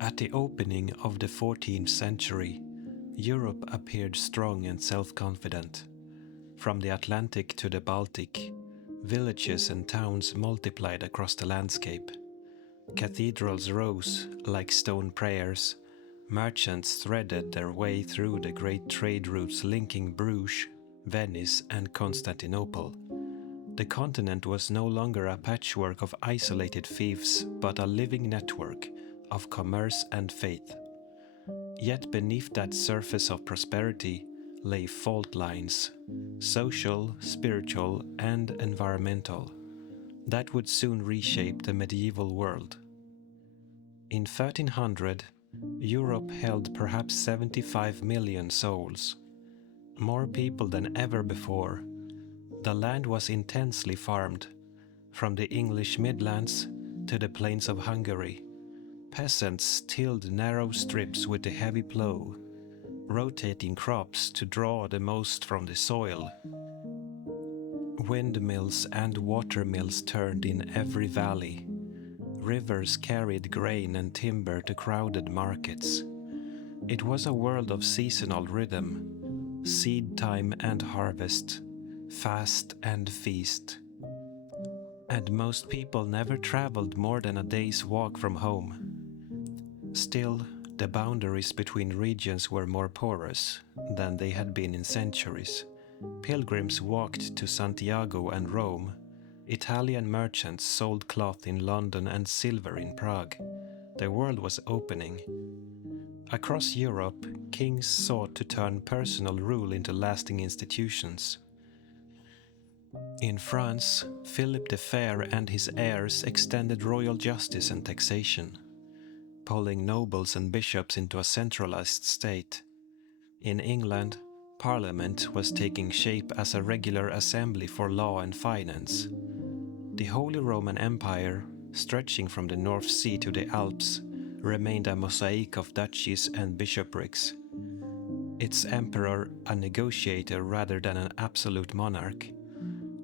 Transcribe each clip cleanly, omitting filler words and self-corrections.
At the opening of the 14th century, Europe appeared strong and self-confident. From the Atlantic to the Baltic, villages and towns multiplied across the landscape. Cathedrals rose like stone prayers. Merchants threaded their way through the great trade routes linking Bruges, Venice, and Constantinople. The continent was no longer a patchwork of isolated fiefs, but a living network of commerce and faith. Yet beneath that surface of prosperity lay fault lines, social, spiritual, and environmental, that would soon reshape the medieval world. In 1300, Europe held perhaps 75 million souls, more people than ever before. The land was intensely farmed, from the English Midlands to the plains of Hungary. Peasants tilled narrow strips with a heavy plough, rotating crops to draw the most from the soil. Windmills and watermills turned in every valley. Rivers carried grain and timber to crowded markets. It was a world of seasonal rhythm, seed time and harvest, fast and feast. And most people never traveled more than a day's walk from home. Still, the boundaries between regions were more porous than they had been in centuries. Pilgrims walked to Santiago and Rome. Italian merchants sold cloth in London and silver in Prague. The world was opening. Across Europe, kings sought to turn personal rule into lasting institutions. In France, Philip the Fair and his heirs extended royal justice and taxation, pulling nobles and bishops into a centralized state. In England, Parliament was taking shape as a regular assembly for law and finance. The Holy Roman Empire, stretching from the North Sea to the Alps, remained a mosaic of duchies and bishoprics. Its emperor a negotiator rather than an absolute monarch.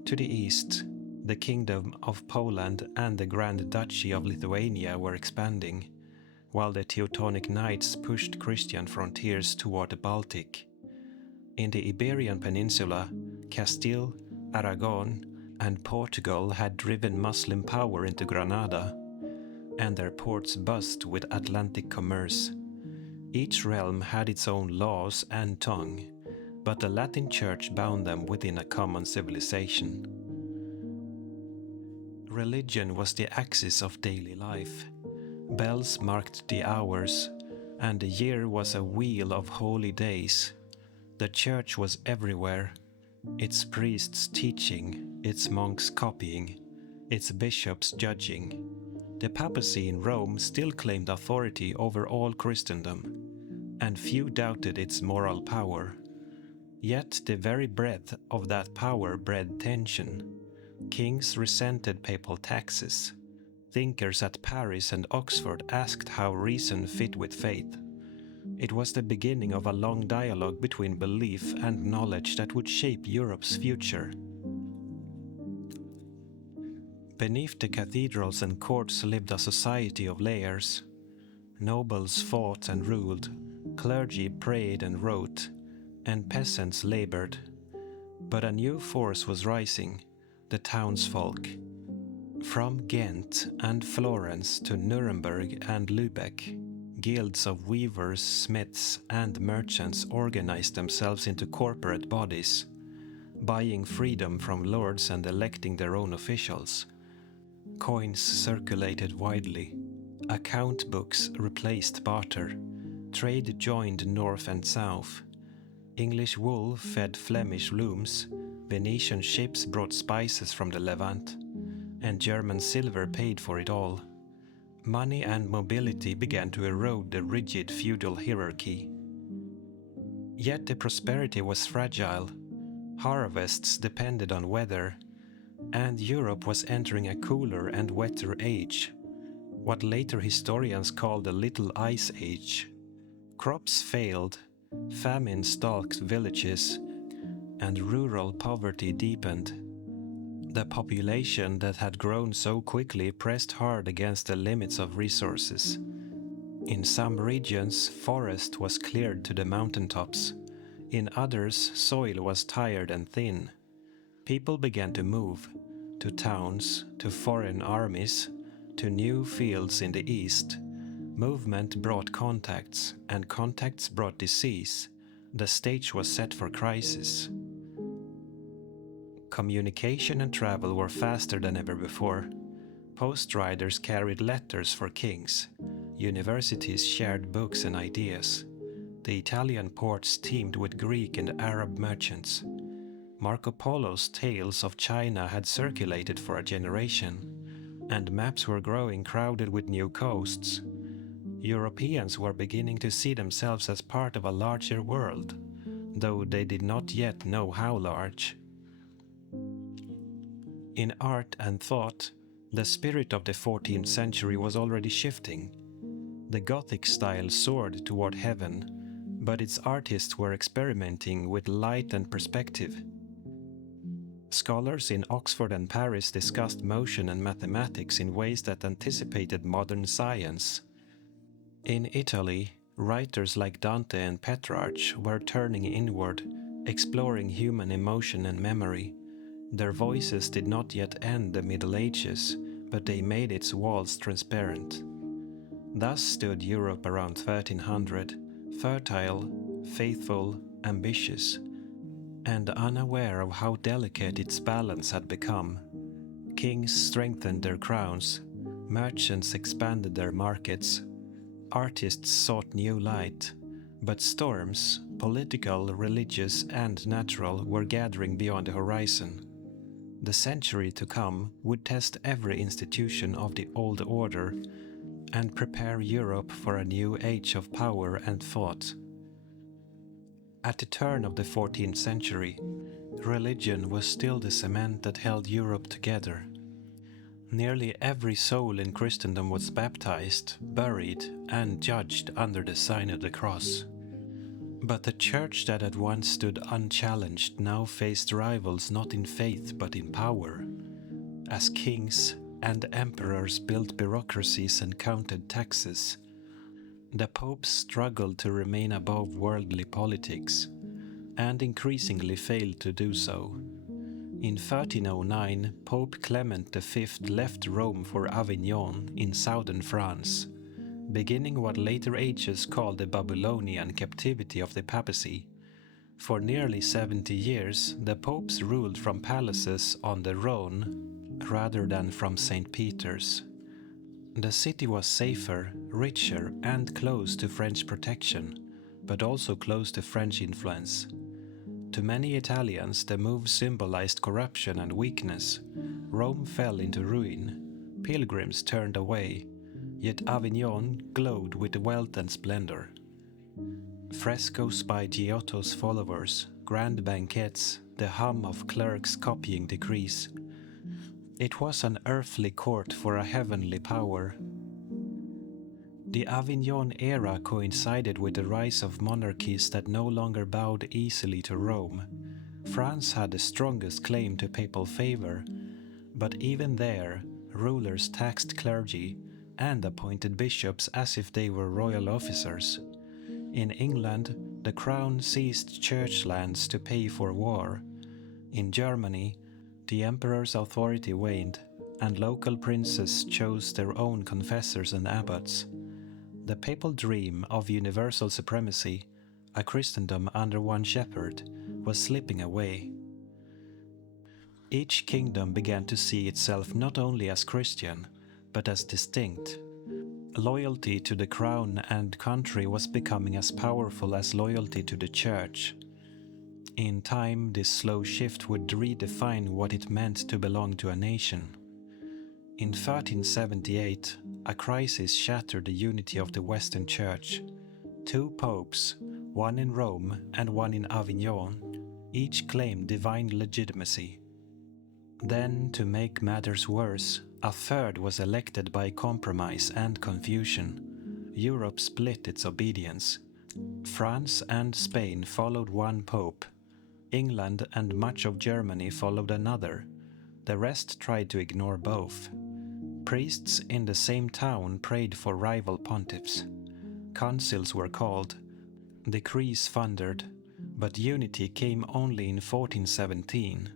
To the east, the Kingdom of Poland and the Grand Duchy of Lithuania were expanding, while the Teutonic Knights pushed Christian frontiers toward the Baltic. In the Iberian Peninsula, Castile, Aragon, and Portugal had driven Muslim power into Granada, and their ports buzzed with Atlantic commerce. Each realm had its own laws and tongue, but the Latin Church bound them within a common civilization. Religion was the axis of daily life. Bells marked the hours, and the year was a wheel of holy days. The church was everywhere, its priests teaching, its monks copying, its bishops judging. The papacy in Rome still claimed authority over all Christendom, and few doubted its moral power. Yet the very breadth of that power bred tension. Kings resented papal taxes. Thinkers at Paris and Oxford asked how reason fit with faith. It was the beginning of a long dialogue between belief and knowledge that would shape Europe's future. Beneath the cathedrals and courts lived a society of layers. Nobles fought and ruled, clergy prayed and wrote, and peasants labored. But a new force was rising, the townsfolk. From Ghent and Florence to Nuremberg and Lübeck, guilds of weavers, smiths, and merchants organized themselves into corporate bodies, buying freedom from lords and electing their own officials. Coins circulated widely. Account books replaced barter. Trade joined north and south. English wool fed Flemish looms. Venetian ships brought spices from the Levant, and German silver paid for it all. Money and mobility began to erode the rigid feudal hierarchy. Yet the prosperity was fragile. Harvests depended on weather, and Europe was entering a cooler and wetter age, what later historians call the Little Ice Age. Crops failed, famine stalked villages, and rural poverty deepened. The population that had grown so quickly pressed hard against the limits of resources. In some regions, forest was cleared to the mountaintops. In others, soil was tired and thin. People began to move, to towns, to foreign armies, to new fields in the east. Movement brought contacts, and contacts brought disease. The stage was set for crisis. Communication and travel were faster than ever before. Post riders carried letters for kings. Universities shared books and ideas. The Italian ports teemed with Greek and Arab merchants. Marco Polo's tales of China had circulated for a generation, and maps were growing crowded with new coasts. Europeans were beginning to see themselves as part of a larger world, though they did not yet know how large. In art and thought, the spirit of the 14th century was already shifting. The Gothic style soared toward heaven, but its artists were experimenting with light and perspective. Scholars in Oxford and Paris discussed motion and mathematics in ways that anticipated modern science. In Italy, writers like Dante and Petrarch were turning inward, exploring human emotion and memory. Their voices did not yet end the Middle Ages, but they made its walls transparent. Thus stood Europe around 1300, fertile, faithful, ambitious, and unaware of how delicate its balance had become. Kings strengthened their crowns, merchants expanded their markets, artists sought new light, but storms, political, religious, and natural, were gathering beyond the horizon. The century to come would test every institution of the old order and prepare Europe for a new age of power and thought. At the turn of the 14th century, religion was still the cement that held Europe together. Nearly every soul in Christendom was baptized, buried, and judged under the sign of the cross. But the church that had once stood unchallenged now faced rivals not in faith but in power. As kings and emperors built bureaucracies and counted taxes, the popes struggled to remain above worldly politics, and increasingly failed to do so. In 1309, Pope Clement V left Rome for Avignon in southern France, beginning what later ages called the Babylonian captivity of the papacy. For nearly 70 years, the popes ruled from palaces on the Rhone rather than from St. Peter's. The city was safer, richer, and close to French protection, but also close to French influence. To many Italians, the move symbolized corruption and weakness. Rome fell into ruin. Pilgrims turned away, yet Avignon glowed with wealth and splendor. Frescoes by Giotto's followers, grand banquets, the hum of clerks copying decrees. It was an earthly court for a heavenly power. The Avignon era coincided with the rise of monarchies that no longer bowed easily to Rome. France had the strongest claim to papal favor, but even there, rulers taxed clergy and appointed bishops as if they were royal officers. In England, the crown seized church lands to pay for war. In Germany, the emperor's authority waned, and local princes chose their own confessors and abbots. The papal dream of universal supremacy, a Christendom under one shepherd, was slipping away. Each kingdom began to see itself not only as Christian, but as distinct. Loyalty to the crown and country was becoming as powerful as loyalty to the church. In time, this slow shift would redefine what it meant to belong to a nation. In 1378, a crisis shattered the unity of the Western Church. Two popes, one in Rome and one in Avignon, each claimed divine legitimacy. Then, to make matters worse, a third was elected by compromise and confusion. Europe split its obedience. France and Spain followed one pope. England and much of Germany followed another. The rest tried to ignore both. Priests in the same town prayed for rival pontiffs. Councils were called, decrees thundered, but unity came only in 1417,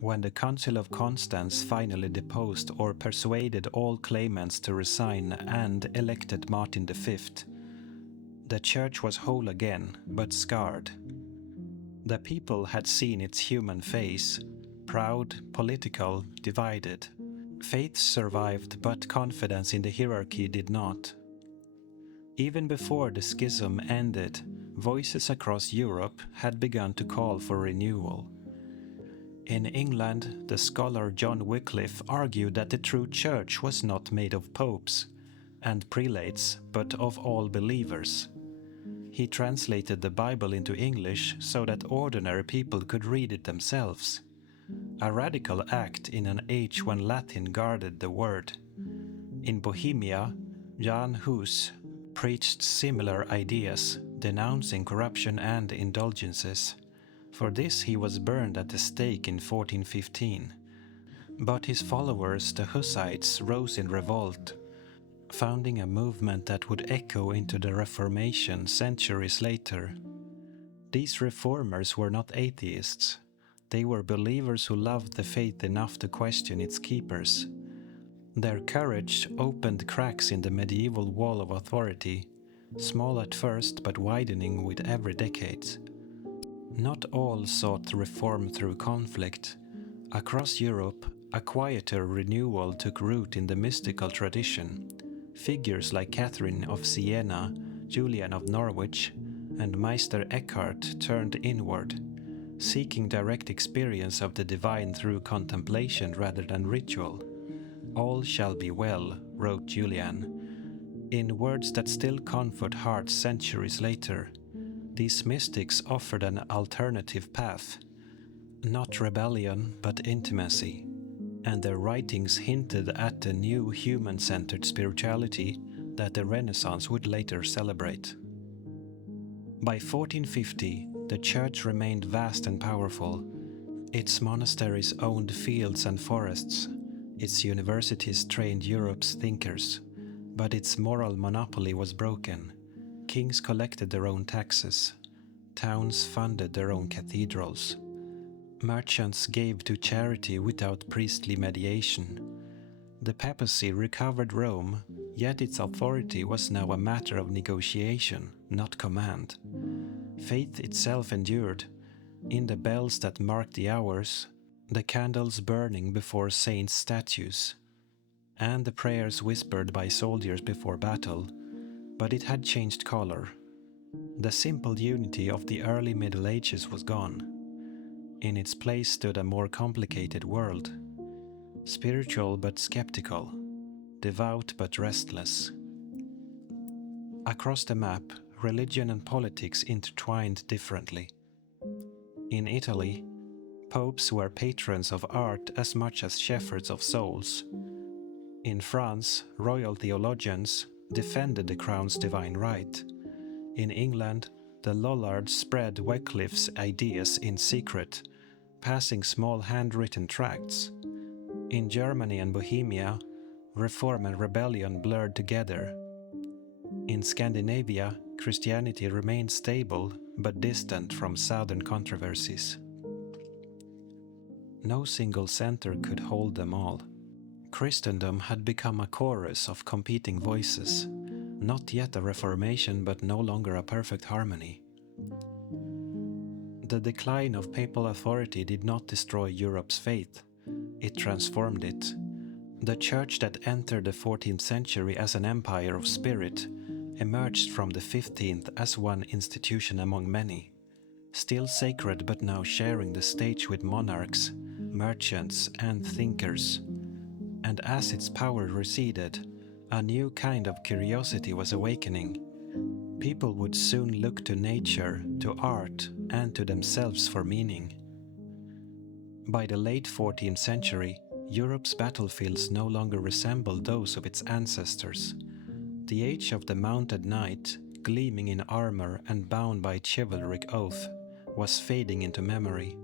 when the Council of Constance finally deposed or persuaded all claimants to resign and elected Martin V. The church was whole again, but scarred. The people had seen its human face, proud, political, divided. Faith survived, but confidence in the hierarchy did not. Even before the schism ended, voices across Europe had begun to call for renewal. In England, the scholar John Wycliffe argued that the true church was not made of popes and prelates, but of all believers. He translated the Bible into English so that ordinary people could read it themselves, a radical act in an age when Latin guarded the word. In Bohemia, Jan Hus preached similar ideas, denouncing corruption and indulgences. For this he was burned at the stake in 1415. But his followers, the Hussites, rose in revolt, founding a movement that would echo into the Reformation centuries later. These reformers were not atheists. They were believers who loved the faith enough to question its keepers. Their courage opened cracks in the medieval wall of authority, small at first but widening with every decade. Not all sought reform through conflict. Across Europe, a quieter renewal took root in the mystical tradition. Figures like Catherine of Siena, Julian of Norwich, and Meister Eckhart turned inward, seeking direct experience of the divine through contemplation rather than ritual. "All shall be well," wrote Julian, in words that still comfort hearts centuries later. These mystics offered an alternative path, not rebellion but intimacy, and their writings hinted at the new human-centered spirituality that the Renaissance would later celebrate. By 1450, the church remained vast and powerful. Its monasteries owned fields and forests. Its universities trained Europe's thinkers. But its moral monopoly was broken. Kings collected their own taxes. Towns funded their own cathedrals. Merchants gave to charity without priestly mediation. The papacy recovered Rome, yet its authority was now a matter of negotiation, not command. Faith itself endured, in the bells that marked the hours, the candles burning before saints' statues, and the prayers whispered by soldiers before battle, but it had changed color. The simple unity of the early Middle Ages was gone. In its place stood a more complicated world, spiritual but skeptical, devout but restless. Across the map, religion and politics intertwined differently. In Italy, popes were patrons of art as much as shepherds of souls. In France, royal theologians defended the crown's divine right. In England, the Lollards spread Wycliffe's ideas in secret, passing small handwritten tracts. In Germany and Bohemia, reform and rebellion blurred together. In Scandinavia, Christianity remained stable but distant from southern controversies. No single center could hold them all. Christendom had become a chorus of competing voices, not yet a reformation but no longer a perfect harmony. The decline of papal authority did not destroy Europe's faith, it transformed it. The church that entered the 14th century as an empire of spirit emerged from the 15th as one institution among many, still sacred but now sharing the stage with monarchs, merchants, and thinkers. And as its power receded, a new kind of curiosity was awakening. People would soon look to nature, to art, and to themselves for meaning. By the late 14th century, Europe's battlefields no longer resembled those of its ancestors. The age of the mounted knight, gleaming in armor and bound by chivalric oath, was fading into memory.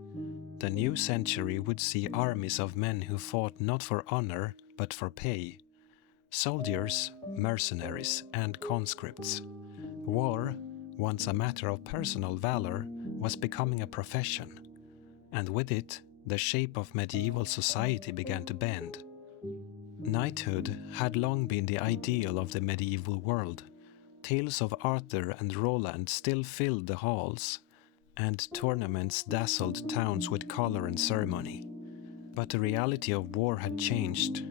The new century would see armies of men who fought not for honor, but for pay. Soldiers, mercenaries, and conscripts. War, once a matter of personal valor, was becoming a profession, and with it, the shape of medieval society began to bend. Knighthood had long been the ideal of the medieval world. Tales of Arthur and Roland still filled the halls, and tournaments dazzled towns with color and ceremony. But the reality of war had changed.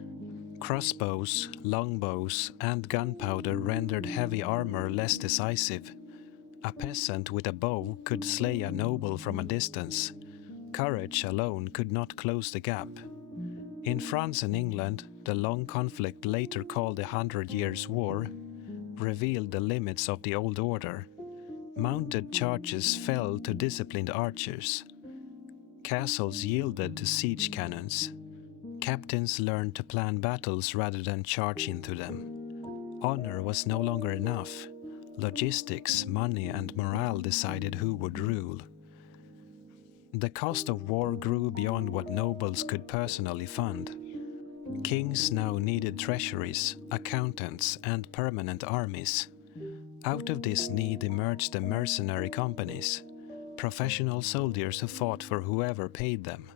Crossbows, longbows, and gunpowder rendered heavy armor less decisive. A peasant with a bow could slay a noble from a distance. Courage alone could not close the gap. In France and England, the long conflict later called the 100 Years' War revealed the limits of the old order. Mounted charges fell to disciplined archers. Castles yielded to siege cannons. Captains learned to plan battles rather than charge into them. Honor was no longer enough. Logistics, money, and morale decided who would rule. The cost of war grew beyond what nobles could personally fund. Kings now needed treasuries, accountants, and permanent armies. Out of this need emerged the mercenary companies, professional soldiers who fought for whoever paid them.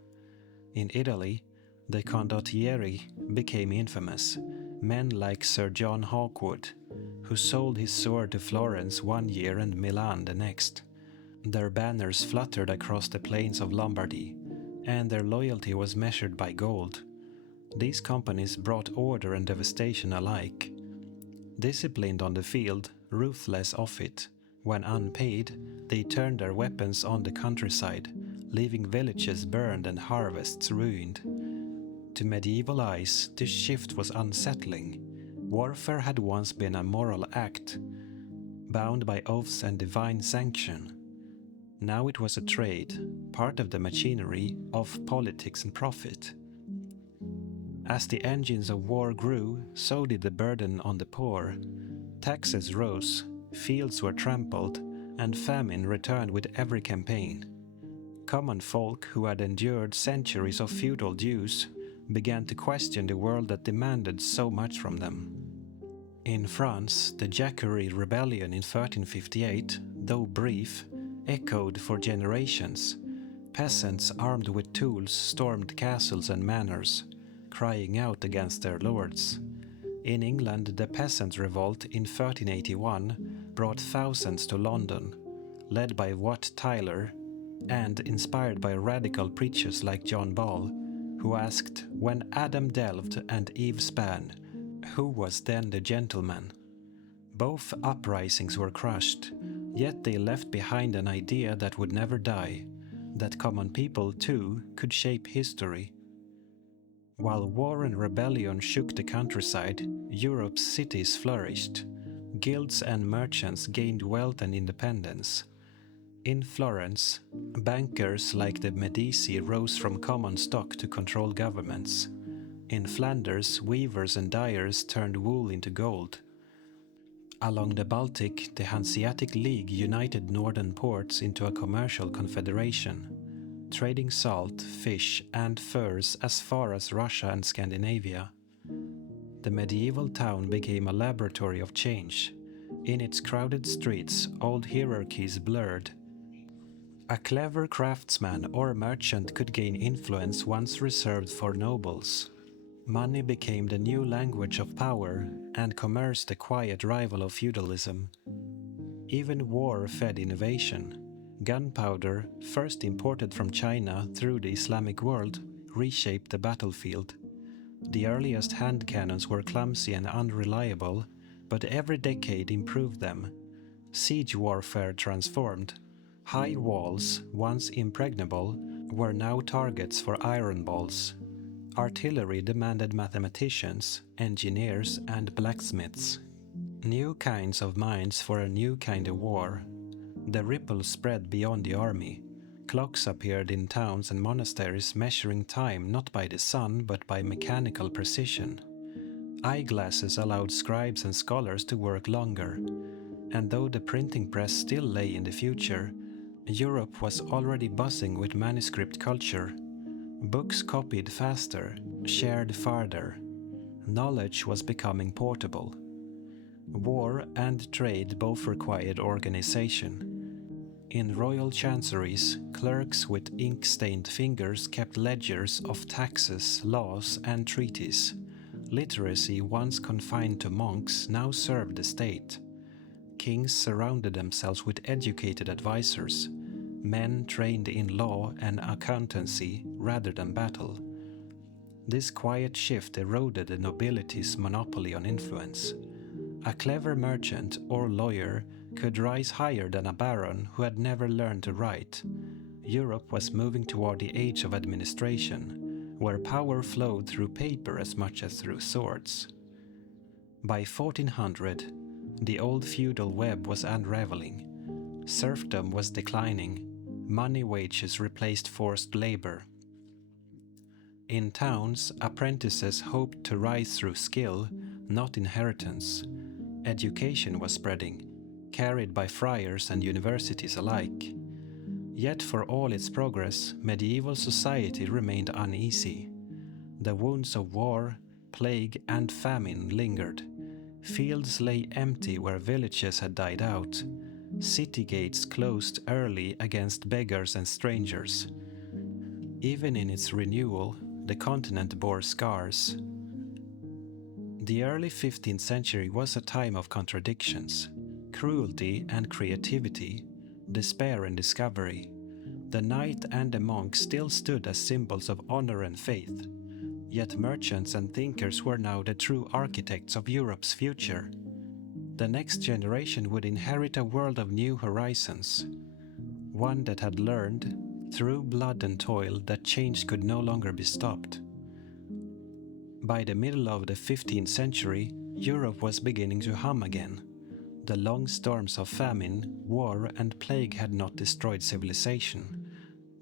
In Italy, the condottieri became infamous, men like Sir John Hawkwood, who sold his sword to Florence one year and Milan the next. Their banners fluttered across the plains of Lombardy, and their loyalty was measured by gold. These companies brought order and devastation alike. Disciplined on the field, ruthless off it, when unpaid, they turned their weapons on the countryside, leaving villages burned and harvests ruined. To medieval eyes, this shift was unsettling. Warfare had once been a moral act, bound by oaths and divine sanction. Now it was a trade, part of the machinery of politics and profit. As the engines of war grew, so did the burden on the poor. Taxes rose, fields were trampled, and famine returned with every campaign. Common folk who had endured centuries of feudal dues began to question the world that demanded so much from them. In France, the Jacquerie Rebellion in 1358, though brief, echoed for generations. Peasants armed with tools stormed castles and manors, crying out against their lords. In England, the Peasant Revolt in 1381 brought thousands to London, led by Wat Tyler and inspired by radical preachers like John Ball, who asked, "When Adam delved and Eve span, who was then the gentleman?" Both uprisings were crushed, yet they left behind an idea that would never die, that common people, too, could shape history. While war and rebellion shook the countryside, Europe's cities flourished. Guilds and merchants gained wealth and independence. In Florence, bankers like the Medici rose from common stock to control governments. In Flanders, weavers and dyers turned wool into gold. Along the Baltic, the Hanseatic League united northern ports into a commercial confederation, trading salt, fish, and furs as far as Russia and Scandinavia. The medieval town became a laboratory of change. In its crowded streets, old hierarchies blurred. A clever craftsman or merchant could gain influence once reserved for nobles. Money became the new language of power, and commerce the quiet rival of feudalism. Even war fed innovation. Gunpowder, first imported from China through the Islamic world, reshaped the battlefield. The earliest hand cannons were clumsy and unreliable, but every decade improved them. Siege warfare transformed. High walls, once impregnable, were now targets for iron balls. Artillery demanded mathematicians, engineers, and blacksmiths. New kinds of mines for a new kind of war. The ripple spread beyond the army. Clocks appeared in towns and monasteries, measuring time not by the sun but by mechanical precision. Eyeglasses allowed scribes and scholars to work longer. And though the printing press still lay in the future, Europe was already buzzing with manuscript culture. Books copied faster, shared farther. Knowledge was becoming portable. War and trade both required organization. In royal chanceries, clerks with ink-stained fingers kept ledgers of taxes, laws, and treaties. Literacy, once confined to monks, now served the state. Kings surrounded themselves with educated advisors, men trained in law and accountancy rather than battle. This quiet shift eroded the nobility's monopoly on influence. A clever merchant or lawyer could rise higher than a baron who had never learned to write. Europe was moving toward the age of administration, where power flowed through paper as much as through swords. By 1400, the old feudal web was unraveling. Serfdom was declining. Money wages replaced forced labor. In towns, apprentices hoped to rise through skill, not inheritance. Education was spreading, carried by friars and universities alike. Yet for all its progress, medieval society remained uneasy. The wounds of war, plague, and famine lingered. Fields lay empty where villages had died out. City gates closed early against beggars and strangers. Even in its renewal, the continent bore scars. The early 15th century was a time of contradictions, cruelty and creativity, despair and discovery. The knight and the monk still stood as symbols of honor and faith. Yet merchants and thinkers were now the true architects of Europe's future. The next generation would inherit a world of new horizons, one that had learned, through blood and toil, that change could no longer be stopped. By the middle of the 15th century, Europe was beginning to hum again. The long storms of famine, war, and plague had not destroyed civilization.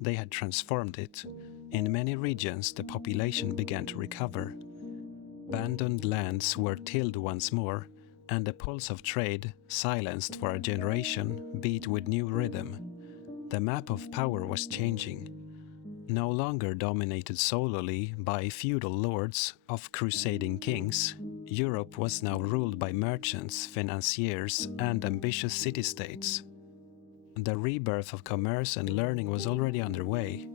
They had transformed it. In many regions, the population began to recover. Abandoned lands were tilled once more, and the pulse of trade, silenced for a generation, beat with new rhythm. The map of power was changing. No longer dominated solely by feudal lords of crusading kings, Europe was now ruled by merchants, financiers, and ambitious city-states. The rebirth of commerce and learning was already underway,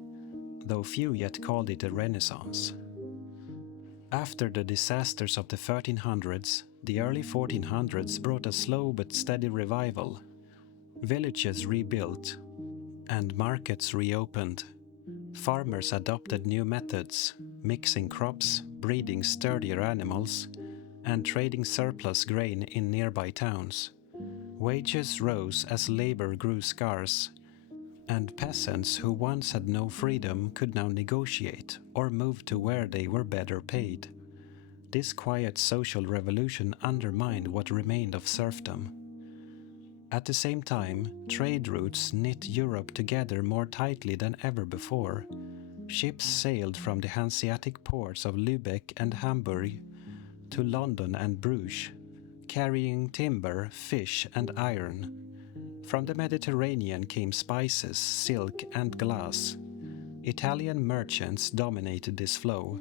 though few yet called it a renaissance. After the disasters of the 1300s, the early 1400s brought a slow but steady revival. Villages rebuilt, and markets reopened. Farmers adopted new methods, mixing crops, breeding sturdier animals, and trading surplus grain in nearby towns. Wages rose as labor grew scarce, and peasants who once had no freedom could now negotiate or move to where they were better paid. This quiet social revolution undermined what remained of serfdom. At the same time, trade routes knit Europe together more tightly than ever before. Ships sailed from the Hanseatic ports of Lübeck and Hamburg to London and Bruges, carrying timber, fish, and iron. From the Mediterranean came spices, silk, and glass. Italian merchants dominated this flow,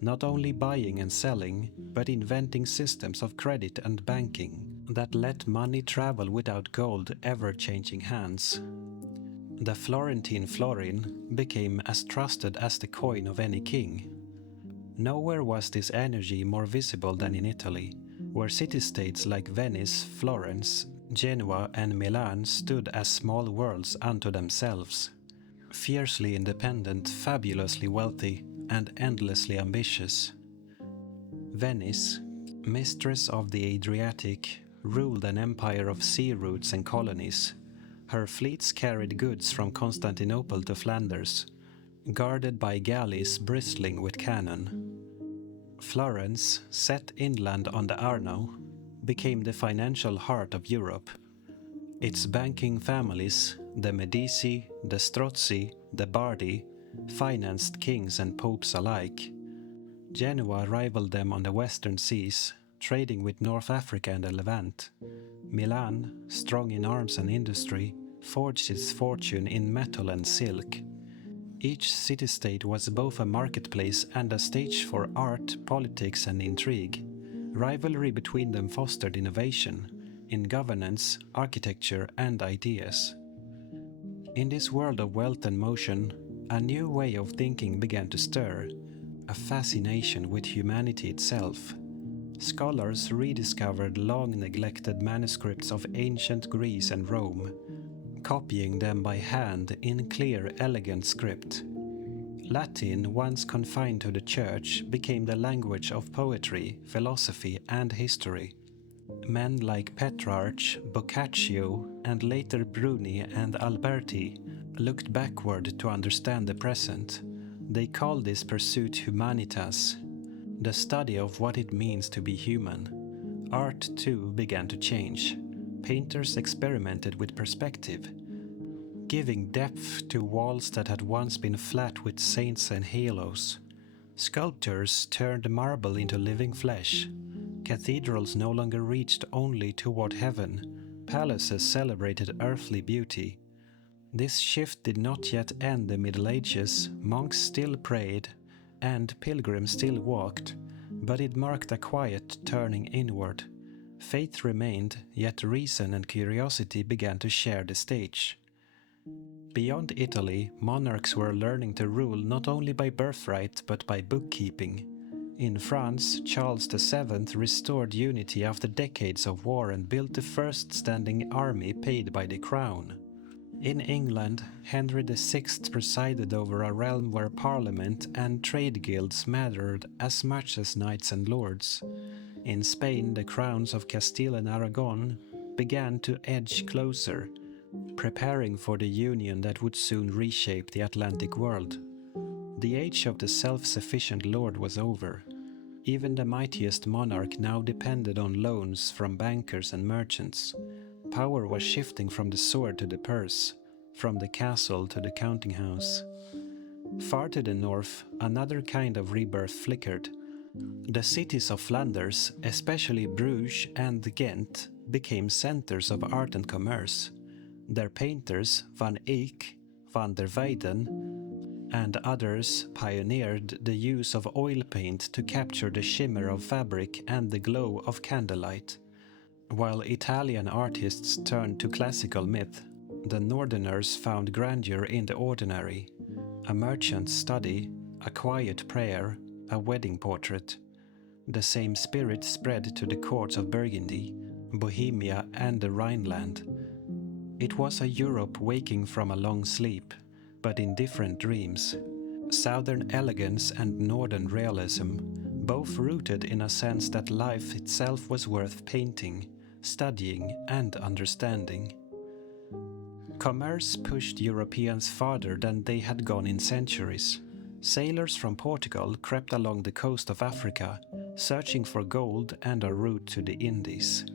not only buying and selling, but inventing systems of credit and banking that let money travel without gold ever changing hands. The Florentine florin became as trusted as the coin of any king. Nowhere was this energy more visible than in Italy, where city-states like Venice, Florence, Genoa, and Milan stood as small worlds unto themselves. Fiercely independent, fabulously wealthy, and endlessly ambitious. Venice, mistress of the Adriatic, ruled an empire of sea routes and colonies. Her fleets carried goods from Constantinople to Flanders, guarded by galleys bristling with cannon. Florence, set inland on the Arno, became the financial heart of Europe. Its banking families, the Medici, the Strozzi, the Bardi, financed kings and popes alike. Genoa rivaled them on the western seas, trading with North Africa and the Levant. Milan, strong in arms and industry, forged its fortune in metal and silk. Each city-state was both a marketplace and a stage for art, politics, and intrigue. Rivalry between them fostered innovation in governance, architecture, and ideas. In this world of wealth and motion, a new way of thinking began to stir, a fascination with humanity itself. Scholars rediscovered long-neglected manuscripts of ancient Greece and Rome, copying them by hand in clear, elegant script. Latin, once confined to the church, became the language of poetry, philosophy, and history. Men like Petrarch, Boccaccio, and later Bruni and Alberti looked backward to understand the present. They called this pursuit humanitas, the study of what it means to be human. Art, too, began to change. Painters experimented with perspective, giving depth to walls that had once been flat with saints and halos. Sculptors turned marble into living flesh. Cathedrals no longer reached only toward heaven. Palaces celebrated earthly beauty. This shift did not yet end the Middle Ages. Monks still prayed, and pilgrims still walked, but it marked a quiet turning inward. Faith remained, yet reason and curiosity began to share the stage. Beyond Italy, monarchs were learning to rule not only by birthright but by bookkeeping. In France, Charles VII restored unity after decades of war and built the first standing army paid by the crown. In England, Henry VI presided over a realm where parliament and trade guilds mattered as much as knights and lords. In Spain, the crowns of Castile and Aragon began to edge closer, preparing for the union that would soon reshape the Atlantic world. The age of the self-sufficient lord was over. Even the mightiest monarch now depended on loans from bankers and merchants. Power was shifting from the sword to the purse, from the castle to the counting house. Far to the north, another kind of rebirth flickered. The cities of Flanders, especially Bruges and Ghent, became centers of art and commerce. Their painters, Van Eyck, van der Weyden, and others pioneered the use of oil paint to capture the shimmer of fabric and the glow of candlelight. While Italian artists turned to classical myth, the Northerners found grandeur in the ordinary. A merchant's study, a quiet prayer, a wedding portrait. The same spirit spread to the courts of Burgundy, Bohemia, and the Rhineland. It was a Europe waking from a long sleep, but in different dreams. Southern elegance and Northern realism, both rooted in a sense that life itself was worth painting, studying, and understanding. Commerce pushed Europeans farther than they had gone in centuries. Sailors from Portugal crept along the coast of Africa, searching for gold and a route to the Indies.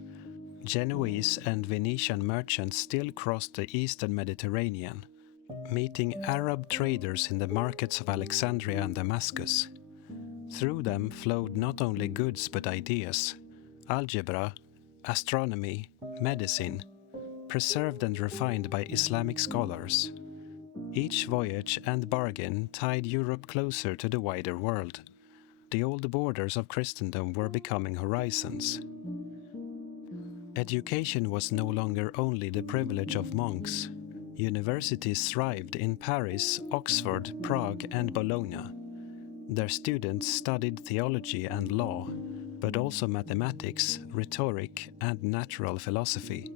Genoese and Venetian merchants still crossed the eastern Mediterranean, meeting Arab traders in the markets of Alexandria and Damascus. Through them flowed not only goods but ideas, algebra, astronomy, medicine, preserved and refined by Islamic scholars. Each voyage and bargain tied Europe closer to the wider world. The old borders of Christendom were becoming horizons. Education was no longer only the privilege of monks. Universities thrived in Paris, Oxford, Prague, and Bologna. Their students studied theology and law, but also mathematics, rhetoric, and natural philosophy.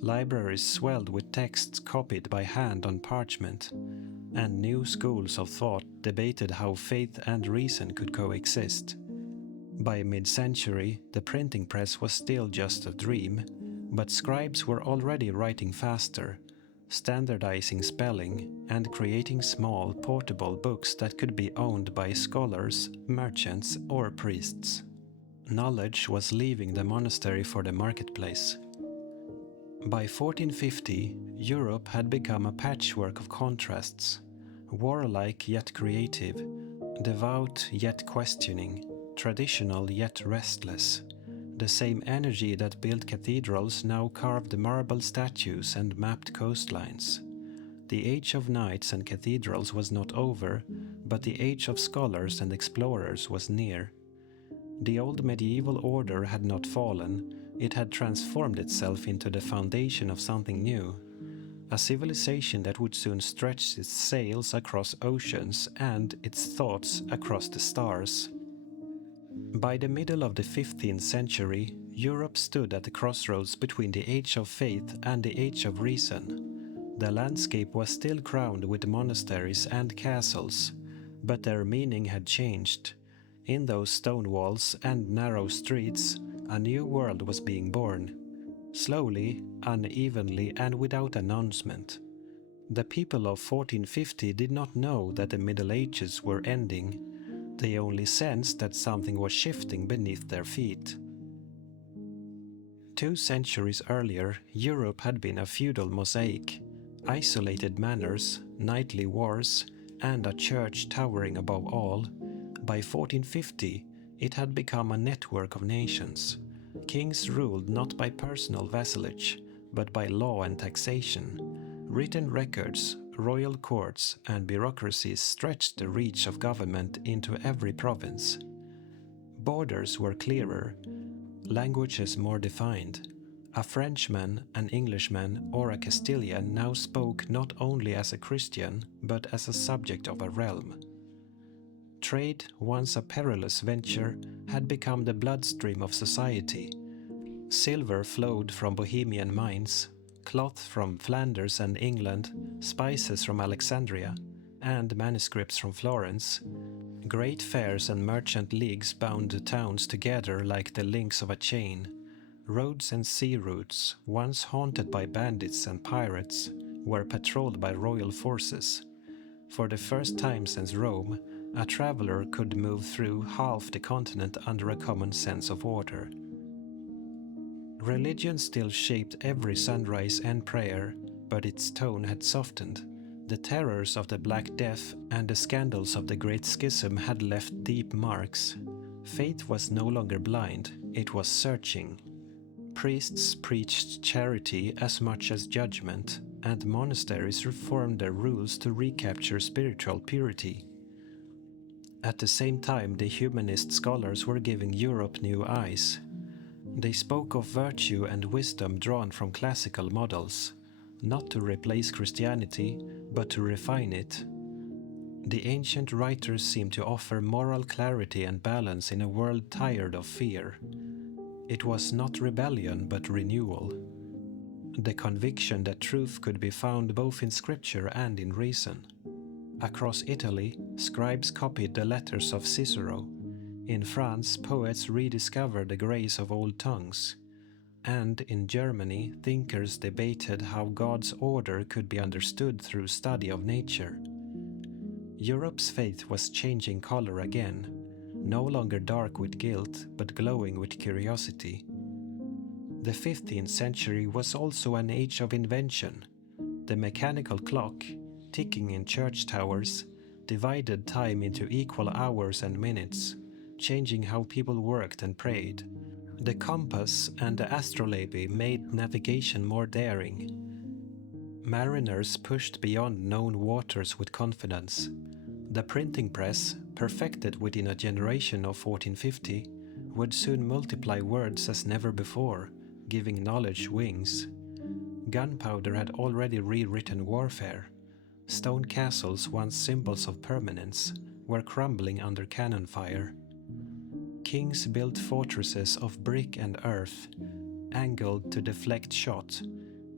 Libraries swelled with texts copied by hand on parchment, and new schools of thought debated how faith and reason could coexist. By mid-century, the printing press was still just a dream, but scribes were already writing faster, standardizing spelling, and creating small, portable books that could be owned by scholars, merchants, or priests. Knowledge was leaving the monastery for the marketplace. By 1450, Europe had become a patchwork of contrasts, warlike yet creative, devout yet questioning, traditional yet restless. The same energy that built cathedrals now carved marble statues and mapped coastlines. The age of knights and cathedrals was not over, but the age of scholars and explorers was near. The old medieval order had not fallen, it had transformed itself into the foundation of something new. A civilization that would soon stretch its sails across oceans and its thoughts across the stars. By the middle of the 15th century, Europe stood at the crossroads between the Age of Faith and the Age of Reason. The landscape was still crowned with monasteries and castles, but their meaning had changed. In those stone walls and narrow streets, a new world was being born. Slowly, unevenly, and without announcement. The people of 1450 did not know that the Middle Ages were ending. They only sensed that something was shifting beneath their feet. 2 centuries earlier, Europe had been a feudal mosaic, isolated manors, nightly wars, and a church towering above all. By 1450, it had become a network of nations. Kings ruled not by personal vassalage, but by law and taxation. Written records, royal courts, and bureaucracies stretched the reach of government into every province. Borders were clearer, languages more defined. A Frenchman, an Englishman, or a Castilian now spoke not only as a Christian, but as a subject of a realm. Trade, once a perilous venture, had become the bloodstream of society. Silver flowed from Bohemian mines, cloth from Flanders and England, spices from Alexandria, and manuscripts from Florence. Great fairs and merchant leagues bound the towns together like the links of a chain. Roads and sea routes, once haunted by bandits and pirates, were patrolled by royal forces. For the first time since Rome, a traveler could move through half the continent under a common sense of order. Religion still shaped every sunrise and prayer, but its tone had softened. The terrors of the Black Death and the scandals of the Great Schism had left deep marks. Faith was no longer blind, it was searching. Priests preached charity as much as judgment, and monasteries reformed their rules to recapture spiritual purity. At the same time, the humanist scholars were giving Europe new eyes. They spoke of virtue and wisdom drawn from classical models, not to replace Christianity, but to refine it. The ancient writers seemed to offer moral clarity and balance in a world tired of fear. It was not rebellion, but renewal. The conviction that truth could be found both in scripture and in reason. Across Italy, scribes copied the letters of Cicero. In France, poets rediscovered the grace of old tongues. And in Germany, thinkers debated how God's order could be understood through study of nature. Europe's faith was changing color again, no longer dark with guilt, but glowing with curiosity. The 15th century was also an age of invention. The mechanical clock, ticking in church towers, divided time into equal hours and minutes, changing how people worked and prayed. The compass and the astrolabe made navigation more daring. Mariners pushed beyond known waters with confidence. The printing press, perfected within a generation of 1450, would soon multiply words as never before, giving knowledge wings. Gunpowder had already rewritten warfare. Stone castles, once symbols of permanence, were crumbling under cannon fire. Kings built fortresses of brick and earth, angled to deflect shot.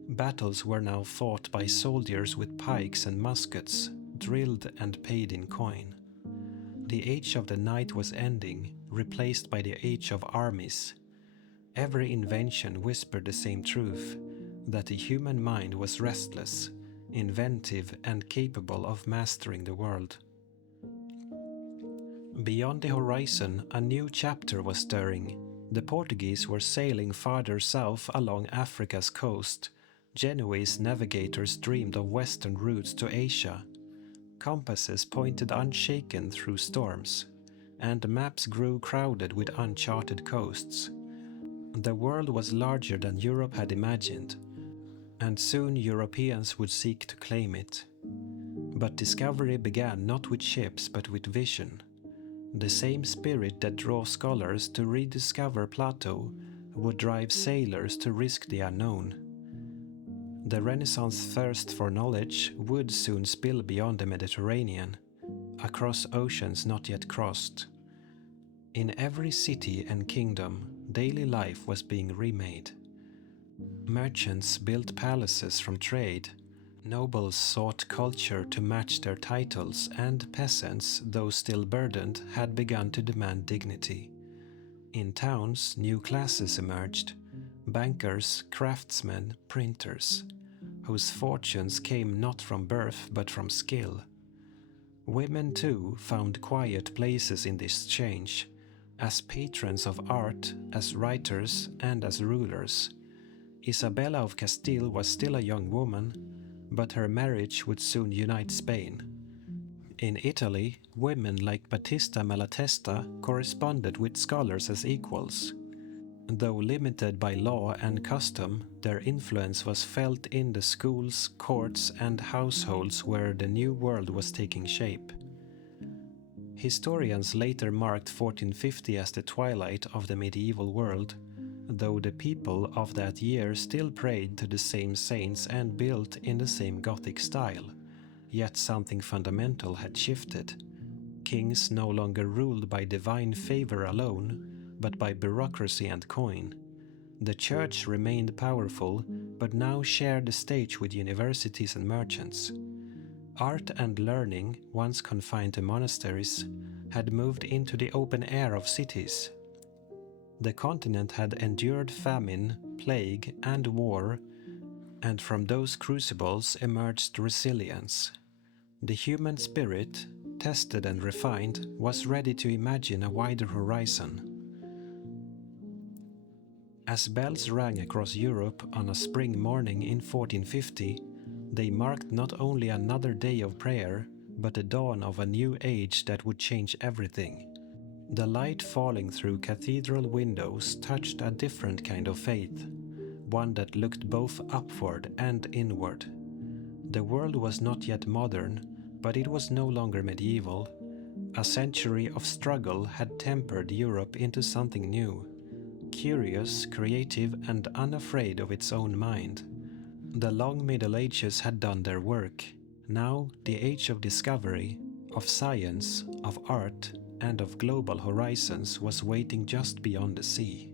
Battles were now fought by soldiers with pikes and muskets, drilled and paid in coin. The age of the knight was ending, replaced by the age of armies. Every invention whispered the same truth, that the human mind was restless, inventive, and capable of mastering the world. Beyond the horizon, a new chapter was stirring. The Portuguese were sailing farther south along Africa's coast. Genoese navigators dreamed of western routes to Asia. Compasses pointed unshaken through storms, and maps grew crowded with uncharted coasts. The world was larger than Europe had imagined, and soon Europeans would seek to claim it. But discovery began not with ships but with vision. The same spirit that draws scholars to rediscover Plato would drive sailors to risk the unknown. The Renaissance thirst for knowledge would soon spill beyond the Mediterranean, across oceans not yet crossed. In every city and kingdom, daily life was being remade. Merchants built palaces from trade, nobles sought culture to match their titles, and peasants, though still burdened, had begun to demand dignity. In towns, new classes emerged: bankers, craftsmen, printers, whose fortunes came not from birth but from skill. Women too found quiet places in this change, as patrons of art, as writers, and as rulers. Isabella of Castile was still a young woman, but her marriage would soon unite Spain. In Italy, women like Battista Malatesta corresponded with scholars as equals. Though limited by law and custom, their influence was felt in the schools, courts, and households where the new world was taking shape. Historians later marked 1450 as the twilight of the medieval world, though the people of that year still prayed to the same saints and built in the same Gothic style. Yet something fundamental had shifted. Kings no longer ruled by divine favor alone, but by bureaucracy and coin. The church remained powerful, but now shared the stage with universities and merchants. Art and learning, once confined to monasteries, had moved into the open air of cities. The continent had endured famine, plague, and war, and from those crucibles emerged resilience. The human spirit, tested and refined, was ready to imagine a wider horizon. As bells rang across Europe on a spring morning in 1450, they marked not only another day of prayer, but the dawn of a new age that would change everything. The light falling through cathedral windows touched a different kind of faith, one that looked both upward and inward. The world was not yet modern, but it was no longer medieval. A century of struggle had tempered Europe into something new, curious, creative, and unafraid of its own mind. The long Middle Ages had done their work. Now, the age of discovery, of science, of art, and of global horizons was waiting just beyond the sea.